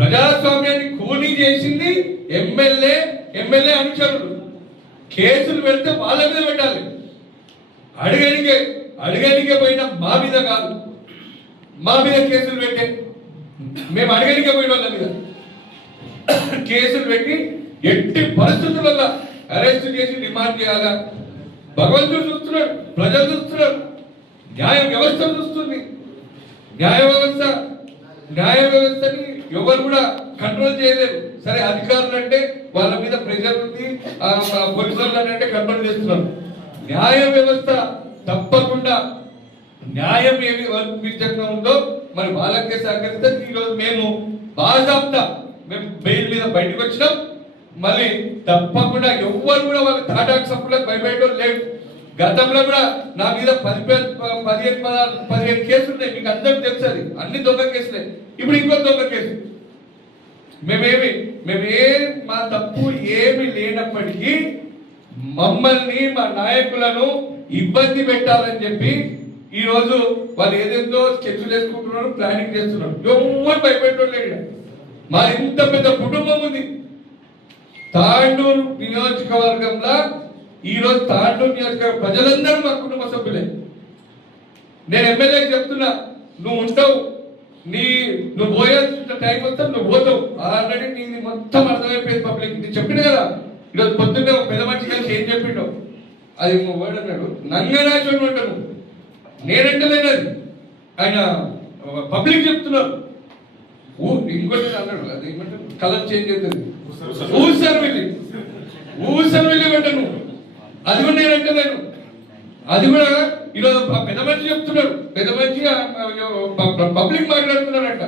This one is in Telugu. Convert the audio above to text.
ప్రజాస్వామ్యాన్ని కూనీ చేసింది ఎమ్మెల్యే అనుచరులు. కేసులు పెడితే వాళ్ళ మీద పెట్టాలి. అడగనికే పోయిన మా మీద కాదు, మా మీద కేసులు పెట్టే మేము అడగనికే పోయిన వాళ్ళ మీద కేసులు పెట్టి ఎట్టి పరిస్థితులలో అరెస్ట్ చేసి రిమాండ్ చేయాలా. భగవంతుడు చూస్తున్నాడు, ప్రజలు చూస్తున్నారు, న్యాయ వ్యవస్థ చూస్తుంది. న్యాయ వ్యవస్థని ఎవరు కూడా కంట్రోల్ చేయలేరు. సరే, అధికారులు అంటే వాళ్ళ మీద ప్రెషర్ ఉంది, పోలీసులు అంటే కంట్రోల్ చేస్తున్నారు. న్యాయ వ్యవస్థ తప్పకుండా న్యాయం ఏమి విధంగా ఉందో మరి వాళ్ళకే సహకరిస్తే ఈరోజు మేము బాజాప్తా మేము బెయిల్ మీద బయటకు వచ్చినాం. మళ్ళీ తప్పకుండా ఎవ్వరు కూడా వాళ్ళ తాటాకు సప్పులకు భయపడటం లేదు. గతంలో కూడా నా మీద 15 కేసులు ఉన్నాయి, మీకు అందరికి తెలుసు. అది అన్ని దొంగ కేసులే. ఇప్పుడు ఇంకో దొంగ కేసు. మా తప్పు ఏమి లేనప్పటికీ మమ్మల్ని మా నాయకులను ఇబ్బంది పెట్టాలని చెప్పి ఈ రోజు వాళ్ళు ఏదేదో స్కెచ్లు వేసుకుంటున్నారు, ప్లానింగ్ చేస్తున్నారు. ఎవరు భయపెట్టడం లేదు. మా ఇంత పెద్ద కుటుంబం ఉంది. తాండూరు నియోజకవర్గంలో ఈరోజు తాండూరు నియోజకవర్గ ప్రజలందరూ మా కుటుంబ సభ్యులే. నేను ఎమ్మెల్యేకి చెప్తున్నా, నువ్వు ఉంటావు, నువ్వు పోయాల్సిన టైం వస్తా, నువ్వు పోతావు. ఆల్రెడీ నీది మొత్తం అర్థమైపోయింది పబ్లిక్. నేను చెప్పిన కదా, ఈరోజు పొద్దున్నే ఒక పెద్ద మనిషి కలిసి ఏం చెప్పిండో అది వర్డ్ అన్నాడు. నంగనాచోడు అంటాను, నేనంటలేను. అది ఆయన పబ్లిక్ చెప్తున్నారు. ఇంకోటి అన్నాడు, అది ఏమంటారు, కలర్ చేంజ్ అవుతుంది. ఊసరు వెళ్ళి పెట్టను, అది కూడా నేనంటలేను. అది కూడా ఈరోజు పెద్ద మనిషి చెప్తున్నాడు, పెద్ద మనిషి పబ్లిక్ మాట్లాడుతున్నారంట.